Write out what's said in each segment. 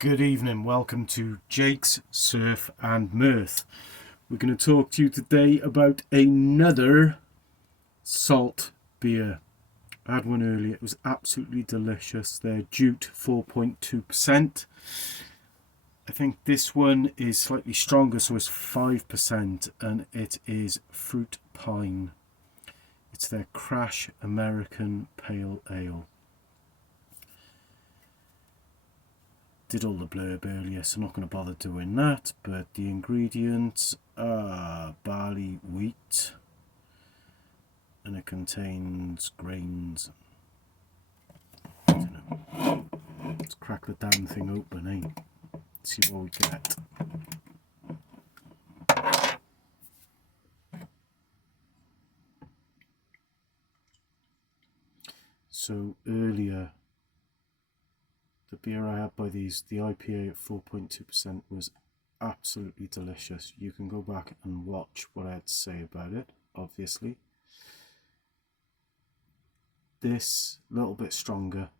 Good evening, welcome to Jake's Surf and Mirth. We're going to talk to you today about another salt beer. I had one earlier, it was absolutely delicious. They're Jute 4.2%. I think this one is slightly stronger, so it's 5%, and it is Fruit Pine. It's their Crash American Pale Ale. Did all the blurb earlier, so I'm not going to bother doing that, but the ingredients are barley, wheat, and it contains grains. I don't know. Let's crack the damn thing open, eh? See what we get. So earlier, the beer I had by these, the IPA at 4.2%, was absolutely delicious. You can go back and watch what I had to say about it, obviously. This, a little bit stronger.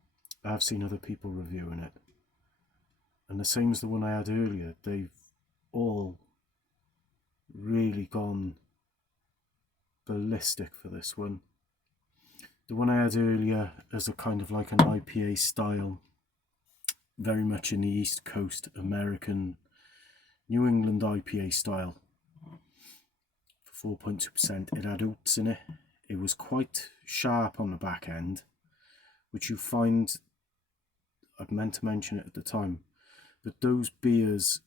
I've seen other people reviewing it. And the same as the one I had earlier, they've all really gone ballistic for this one. The one I had earlier is a kind of like an IPA style, very much in the East Coast American, New England IPA style. For 4.2%, it had oats in it. It was quite sharp on the back end, which you find, I'd meant to mention it at the time, but those beers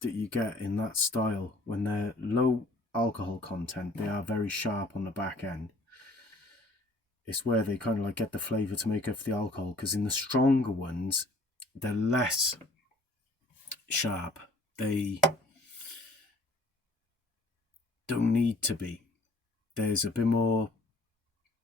that you get in that style, when they're low alcohol content, they are very sharp on the back end. It's where they kind of like get the flavour to make up for the alcohol, because in the stronger ones, they're less sharp. They don't need to be. There's a bit more,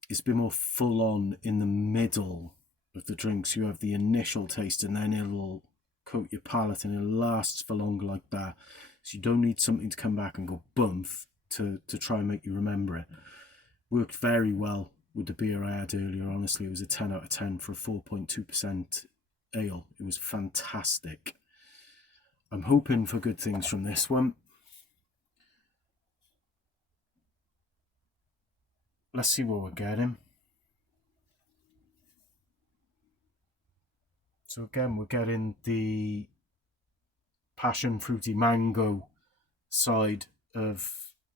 it's a bit more full on in the middle of the drinks. You have the initial taste and then it'll coat your palate and it lasts for longer like that. So you don't need something to come back and go bump to try and make you remember it. Worked very well with the beer I had earlier. Honestly, it was a 10 out of 10 for a 4.2% ale. It was fantastic. I'm hoping for good things from this one. Let's see what we're getting. So again, we're getting the passion fruity mango side of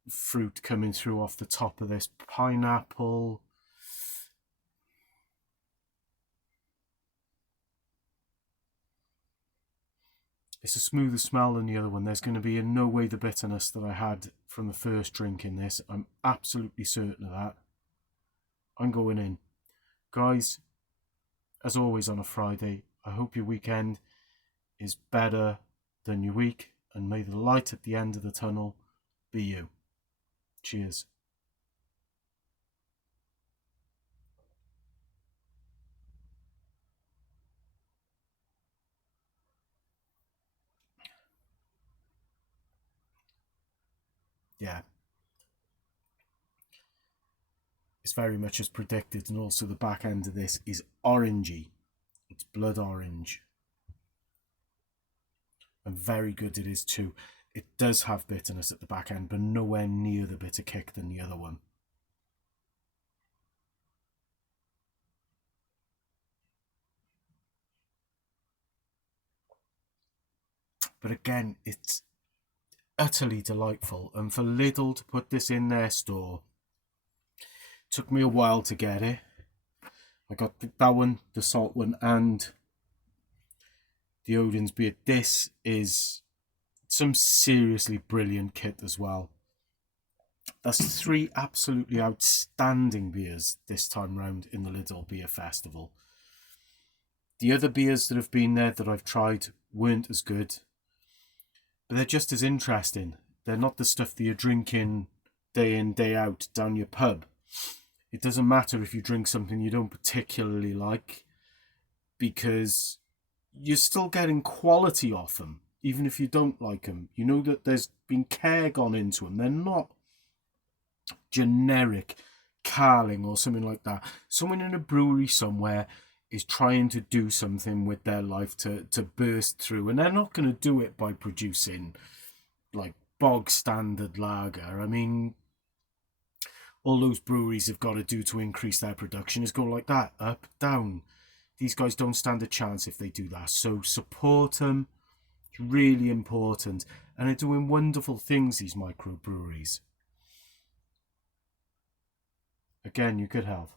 fruit coming through off the top of this. Pineapple. It's a smoother smell than the other one. There's going to be in no way the bitterness that I had from the first drink in this. I'm absolutely certain of that. I'm going in. Guys, as always on a Friday, I hope your weekend is better than your week, and may the light at the end of the tunnel be you. Cheers. Yeah. It's very much as predicted, and also the back end of this is orangey. It's blood orange. And very good it is too. It does have bitterness at the back end, but nowhere near the bitter kick than the other one. But again, it's utterly delightful. And for Lidl to put this in their store, took me a while to get it. I got that one, the salt one, and the Odin's beer. This is some seriously brilliant kit as well. That's 3 absolutely outstanding beers this time round in the Lidl Beer Festival. The other beers that have been there that I've tried weren't as good, but they're just as interesting. They're not the stuff that you're drinking day in, day out down your pub. It doesn't matter if you drink something you don't particularly like, because you're still getting quality off them, even if you don't like them. You know that there's been care gone into them. They're not generic Carling or something like that. Someone in a brewery somewhere is trying to do something with their life to burst through, and they're not going to do it by producing like bog standard lager. I mean, all those breweries have got to do to increase their production is go like that, up, down. These guys don't stand a chance if they do that. So support them. It's really important. And they're doing wonderful things, these microbreweries. Again, you could help.